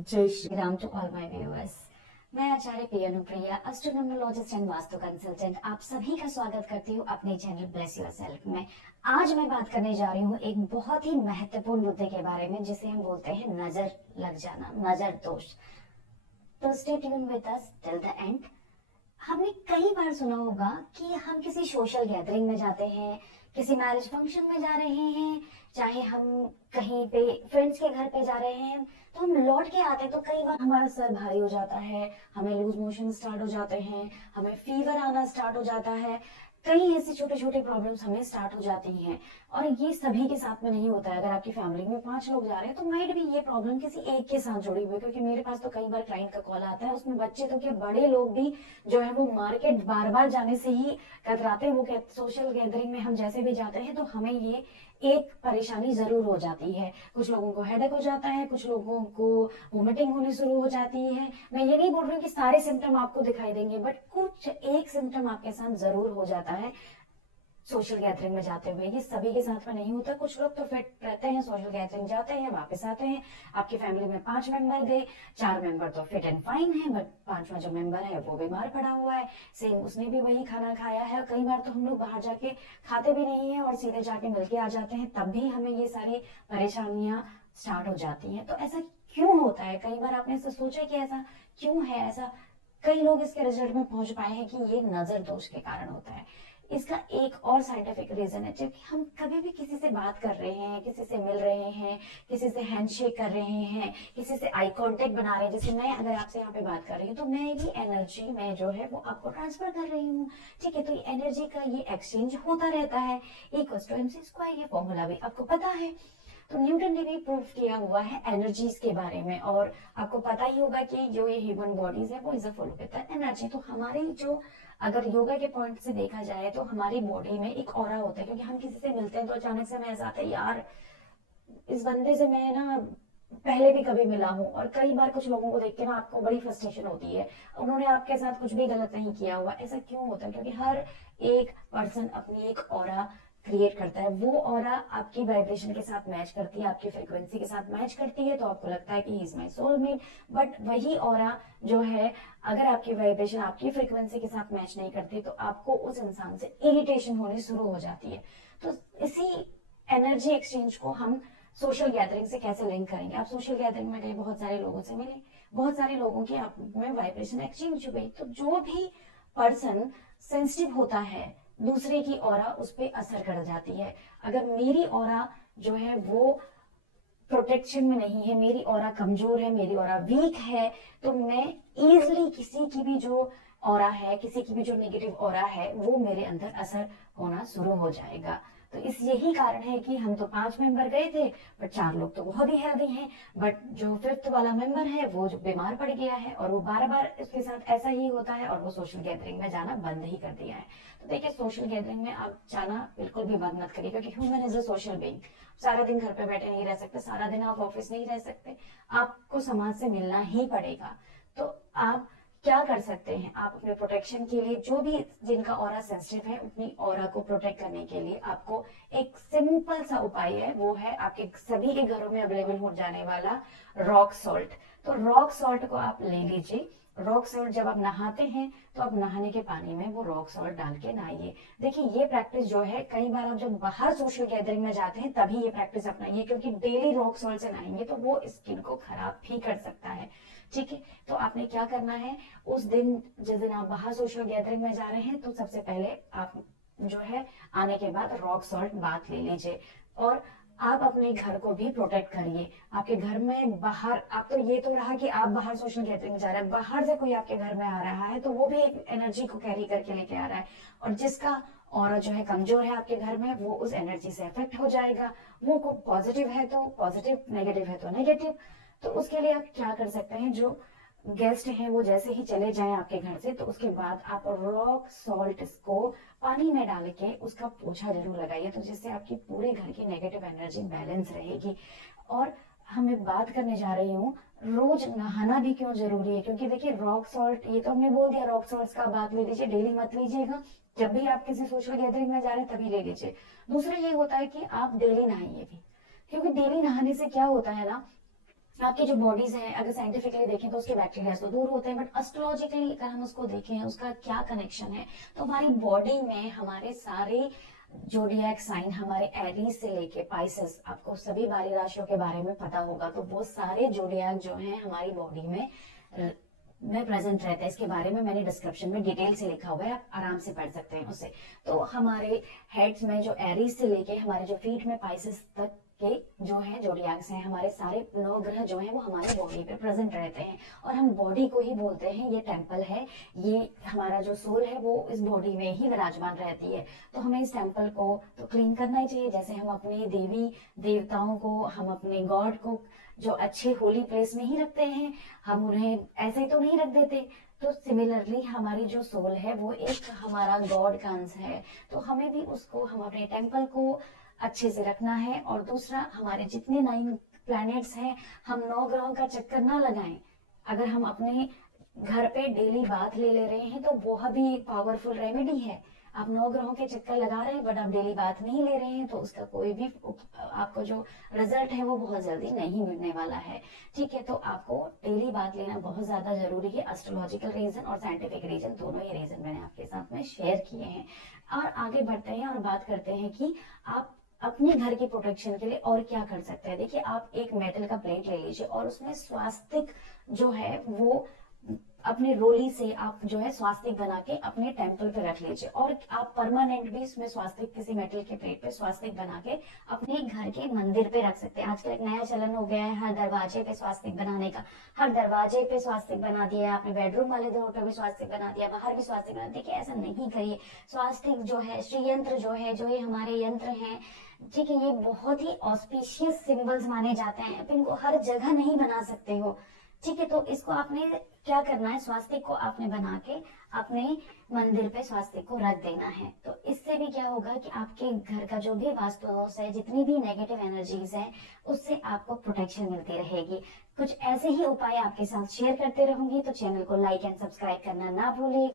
जय Shri Ram to all my viewers. मैं Acharya P Anupriya, astronumerologist and vastu consultant, आप सभी का स्वागत करती हूँ अपने चैनल ब्लेस योरसेल्फ में। आज मैं बात करने जा रही हूँ एक बहुत ही महत्वपूर्ण मुद्दे के बारे में, जिसे हम बोलते हैं नजर लग जाना, नजर दोष। तो stay tune with us till the end. हमने कई बार सुना होगा कि हम किसी सोशल गैदरिंग में जाते हैं, किसी मैरिज फंक्शन में जा रहे हैं, चाहे हम कहीं पे फ्रेंड्स के घर पे जा रहे हैं, तो हम लौट के आते हैं तो कई बार हमारा सर भारी हो जाता है, हमें लूज मोशन स्टार्ट हो जाते हैं, हमें फीवर आना स्टार्ट हो जाता है, कई ऐसी छोटे छोटे प्रॉब्लम्स हमें स्टार्ट हो जाती हैं। और ये सभी के साथ में नहीं होता है। अगर आपकी फैमिली में 5 लोग जा रहे हैं तो माइट भी ये प्रॉब्लम किसी एक के साथ जुड़ी हुई है, क्योंकि मेरे पास तो कई बार क्लाइंट का कॉल आता है, उसमें बच्चे तो क्या बड़े लोग भी जो है वो मार्केट बार बार जाने से ही कतराते हैं। वो सोशल गैदरिंग में हम जैसे भी जाते हैं तो हमें ये एक परेशानी जरूर हो जाती है। कुछ लोगों को हेडेक हो जाता है, कुछ लोगों को वोमिटिंग होनी शुरू हो जाती है। मैं ये नहीं बोल रही हूँ कि सारे सिम्टम आपको दिखाई देंगे, बट कुछ एक सिम्टम आपके साथ जरूर हो जाता है सोशल गैदरिंग में जाते हुए। ये सभी के साथ में नहीं होता। कुछ लोग तो फिट रहते हैं, सोशल गैदरिंग जाते हैं, वापस आते हैं। आपकी फैमिली में 5 मेंबर गए, 4 मेंबर तो फिट एंड फाइन है, बट 5वां जो मेंबर है वो बीमार पड़ा हुआ है। सेम उसने भी वही खाना खाया है। कई बार तो हम लोग बाहर जाके खाते भी नहीं है और सीधे जाके मिलके आ जाते हैं, तब भी हमें ये सारी परेशानियां स्टार्ट हो जाती हैं। तो ऐसा क्यों होता है? कई बार आपने ऐसा सोचा कि ऐसा क्यों है? ऐसा कई लोग इसके रिजल्ट में पहुंच पाए हैं कि ये नजर दोष के कारण होता है। इसका एक और साइंटिफिक रीजन है, जब हम कभी भी किसी से बात कर रहे हैं, किसी से मिल रहे हैं, किसी से हैंडशेक कर रहे हैं, किसी से आई कांटेक्ट बना रहे हैं, जैसे मैं अगर आपसे यहाँ पे बात कर रही हूँ तो मैं ये एनर्जी में जो है वो आपको ट्रांसफर कर रही हूँ। ठीक है, तो ये एनर्जी का ये एक्सचेंज होता रहता है। इक्वल्स टू MC स्क्वायर, ये फॉर्मूला भी आपको पता है। तो न्यूटन ने भी प्रूव किया हुआ है एनर्जीज के बारे में। और आपको पता ही होगा कि जो ये ह्यूमन बॉडीज है वो इज फुल विद एनर्जी। तो हमारी जो, अगर योगा के पॉइंट से देखा जाए तो हमारी बॉडी में एक ऑरा होता है, क्योंकि हम किसी से मिलते हैं तो अचानक से हमें ऐसा आता है, यार इस बंदे से मैं ना पहले भी कभी मिला हूँ। और कई बार कुछ लोगों को देख के ना आपको बड़ी फ्रस्ट्रेशन होती है, उन्होंने आपके साथ कुछ भी गलत नहीं किया हुआ। ऐसा क्यों होता है? क्योंकि हर एक पर्सन अपनी एक ऑरा क्रिएट करता है। वो ऑरा आपकी वाइब्रेशन के साथ मैच करती है, आपकी फ्रीक्वेंसी के साथ मैच करती है, तो आपको लगता है कि he is my soulmate. But वही ऑरा जो है, अगर आपकी वाइब्रेशन आपकी फ्रीक्वेंसी के साथ मैच नहीं करती तो आपको उस इंसान से इरिटेशन होनी शुरू हो जाती है। तो इसी एनर्जी एक्सचेंज को हम सोशल गैदरिंग से कैसे लिंक करेंगे? आप सोशल गैदरिंग में गए, बहुत सारे लोगों से मिले, बहुत सारे लोगों की आप में वाइब्रेशन एक्सचेंज हुई, तो जो भी पर्सन सेंसिटिव होता है दूसरे की ऑरा उस पर असर कर जाती है। अगर मेरी ऑरा जो है वो प्रोटेक्शन में नहीं है, मेरी ऑरा कमजोर है, मेरी ऑरा वीक है, तो मैं इजिली किसी की भी जो ऑरा है, किसी की भी जो नेगेटिव ऑरा है, वो मेरे अंदर असर होना शुरू हो जाएगा। तो इस यही कारण है कि हम तो 5 मेंबर गए थे, बट 4 लोग तो बहुत ही हेल्दी हैं, बट जो 5th वाला मेंबर है वो जो बीमार पड़ गया है, और वो बार बार इसके साथ ऐसा ही होता है, और वो सोशल गैदरिंग में जाना बंद ही कर दिया है। तो देखिए, सोशल गैदरिंग में आप जाना बिल्कुल भी बंद मत करिए, क्योंकि human is a social being. सारा दिन घर पे बैठे नहीं रह सकते, सारा दिन आप ऑफिस नहीं रह सकते, आपको समाज से मिलना ही पड़ेगा। तो आप क्या कर सकते हैं? आप अपने प्रोटेक्शन के लिए, जो भी जिनका ऑरा सेंसिटिव है, अपनी ऑरा को प्रोटेक्ट करने के लिए आपको एक सिंपल सा उपाय है, वो है आपके सभी के घरों में अवेलेबल हो जाने वाला रॉक सॉल्ट। तो रॉक सॉल्ट को आप ले लीजिए। रॉक सॉल्ट, जब आप नहाते हैं तो आप नहाने के पानी में वो रॉक सॉल्ट डाल के नहाइए। देखिए, ये प्रैक्टिस जो है, कई बार आप जब बाहर सोशल गैदरिंग में जाते हैं तभी ये प्रैक्टिस अपनाइए, क्योंकि डेली रॉक सॉल्ट से नहाएंगे तो वो स्किन को खराब भी कर सकता है। ठीक है, तो आपने क्या करना है, उस दिन जिस दिन आप बाहर सोशल गैदरिंग में जा रहे हैं, तो सबसे पहले आप जो है आने के बाद रॉक सॉल्ट बाथ ले लीजिए। और आप अपने घर को भी प्रोटेक्ट करिए। आपके घर में बाहर, आप तो ये तो रहा कि आप बाहर सोशल गैदरिंग में जा रहे हैं, बाहर से कोई आपके घर में आ रहा है तो वो भी एक एनर्जी को कैरी करके लेके आ रहा है, और जिसका और जो है कमजोर है आपके घर में, वो उस एनर्जी से अफेक्ट हो जाएगा। वो पॉजिटिव है तो पॉजिटिव, नेगेटिव है तो नेगेटिव। तो उसके लिए आप क्या कर सकते हैं, जो गेस्ट हैं वो जैसे ही चले जाएं आपके घर से, तो उसके बाद आप रॉक सॉल्ट को पानी में डाल के उसका पोछा जरूर लगाइए, तो जिससे आपकी पूरे घर की नेगेटिव एनर्जी बैलेंस रहेगी। और हमें बात करने जा रही हूँ, रोज नहाना भी क्यों जरूरी है? क्योंकि देखिए, रॉक सॉल्ट, ये तो हमने बोल दिया रॉक सॉल्ट का बात ले लीजिए, डेली मत लीजिएगा, जब भी आप किसी सोशल गैदरिंग में जा रहे हैं तभी ले लीजिए। दूसरा ये होता है कि आप डेली नहाइए भी, क्योंकि डेली नहाने से क्या होता है ना, आपकी जो बॉडीज है, अगर साइंटिफिकली देखें तो उसके बैक्टीरिया तो दूर होते हैं, बट एस्ट्रोलॉजिकली अगर हम उसको देखें उसका क्या कनेक्शन है, तो हमारी बॉडी में हमारे सारे जोडियक साइन, हमारे एरीज से लेके पाइसेस, आपको सभी 12 राशियों के बारे में पता होगा, तो वो सारे जोडियक जो हैं हमारी बॉडी में प्रेजेंट रहता है। इसके बारे में मैंने डिस्क्रिप्शन में डिटेल से लिखा हुआ है, आप आराम से पढ़ सकते हैं उसे। तो हमारे हेड्स में जो एरीज से लेके हमारे जो फीट में पाइसेस तक के जो है जोडियाक्स हैं, हमारे सारे 9 ग्रह जो हैं वो हमारे बॉडी पे प्रेजेंट रहते हैं, और हम बॉडी को ही बोलते हैं ये टेम्पल है, ये हमारा जो सोल है वो इस बॉडी में ही विराजमान रहती है। तो हमें इस टेम्पल को तो क्लीन करना ही चाहिए, जैसे हम अपने देवी देवताओं को, हम अपने गॉड को जो अच्छे होली प्लेस में ही रखते हैं, हम उन्हें ऐसे तो नहीं रख देते। तो सिमिलरली हमारी जो सोल है वो एक हमारा गॉड का अंश है, तो हमें भी उसको, हम अपने टेम्पल को अच्छे से रखना है। और दूसरा, हमारे जितने 9 प्लैनेट्स हैं, हम 9 ग्रहों का चक्कर ना लगाएं। अगर हम अपने घर पे डेली बाथ ले रहे हैं तो वह भी एक पावरफुल रेमेडी है। आप 9 ग्रहों के चक्कर लगा रहे हैं बट आप डेली बात नहीं ले रहे हैं, तो उसका कोई भी आपको जो रिजल्ट है वो बहुत जल्दी नहीं मिलने वाला है। ठीक है, तो आपको डेली बात लेना बहुत ज्यादा जरूरी है। एस्ट्रोलॉजिकल रीजन और साइंटिफिक रीजन, दोनों ही रीजन मैंने आपके साथ में शेयर किए हैं। और आगे बढ़ते हैं और बात करते हैं कि आप अपने घर की प्रोटेक्शन के लिए और क्या कर सकते हैं। देखिए, आप एक मेटल का प्लेट ले लीजिए और उसमें स्वास्तिक जो है वो अपने रोली से आप जो है स्वास्तिक बना के अपने टेम्पल पे रख लीजिए, और आप परमानेंट भी इसमें स्वास्तिक किसी मेटल के प्लेट पे स्वास्तिक बना के अपने घर के मंदिर पे रख सकते हैं। आजकल एक नया चलन हो गया है हर दरवाजे पे स्वास्तिक बनाने का, हर दरवाजे पे स्वास्तिक बना दिया, आपने बेडरूम वाले डोर पे भी स्वास्तिक बना दिया, बाहर भी स्वास्तिक बना दिया। देखिए, ऐसा नहीं करिए। स्वास्तिक जो है, श्री यंत्र जो है, जो ये हमारे यंत्र हैं, ठीक है, ये बहुत ही ऑस्पिशियस सिंबल्स माने जाते हैं, आप इनको हर जगह नहीं बना सकते हो। ठीक है, तो इसको आपने क्या करना है, स्वास्तिक को आपने बना के अपने मंदिर पे स्वास्तिक को रख देना है। तो इससे भी क्या होगा कि आपके घर का जो भी वास्तु दोष है, जितनी भी नेगेटिव एनर्जीज है, उससे आपको प्रोटेक्शन मिलती रहेगी। कुछ ऐसे ही उपाय आपके साथ शेयर करते रहूंगी, तो चैनल को लाइक एंड सब्सक्राइब करना ना भूलें।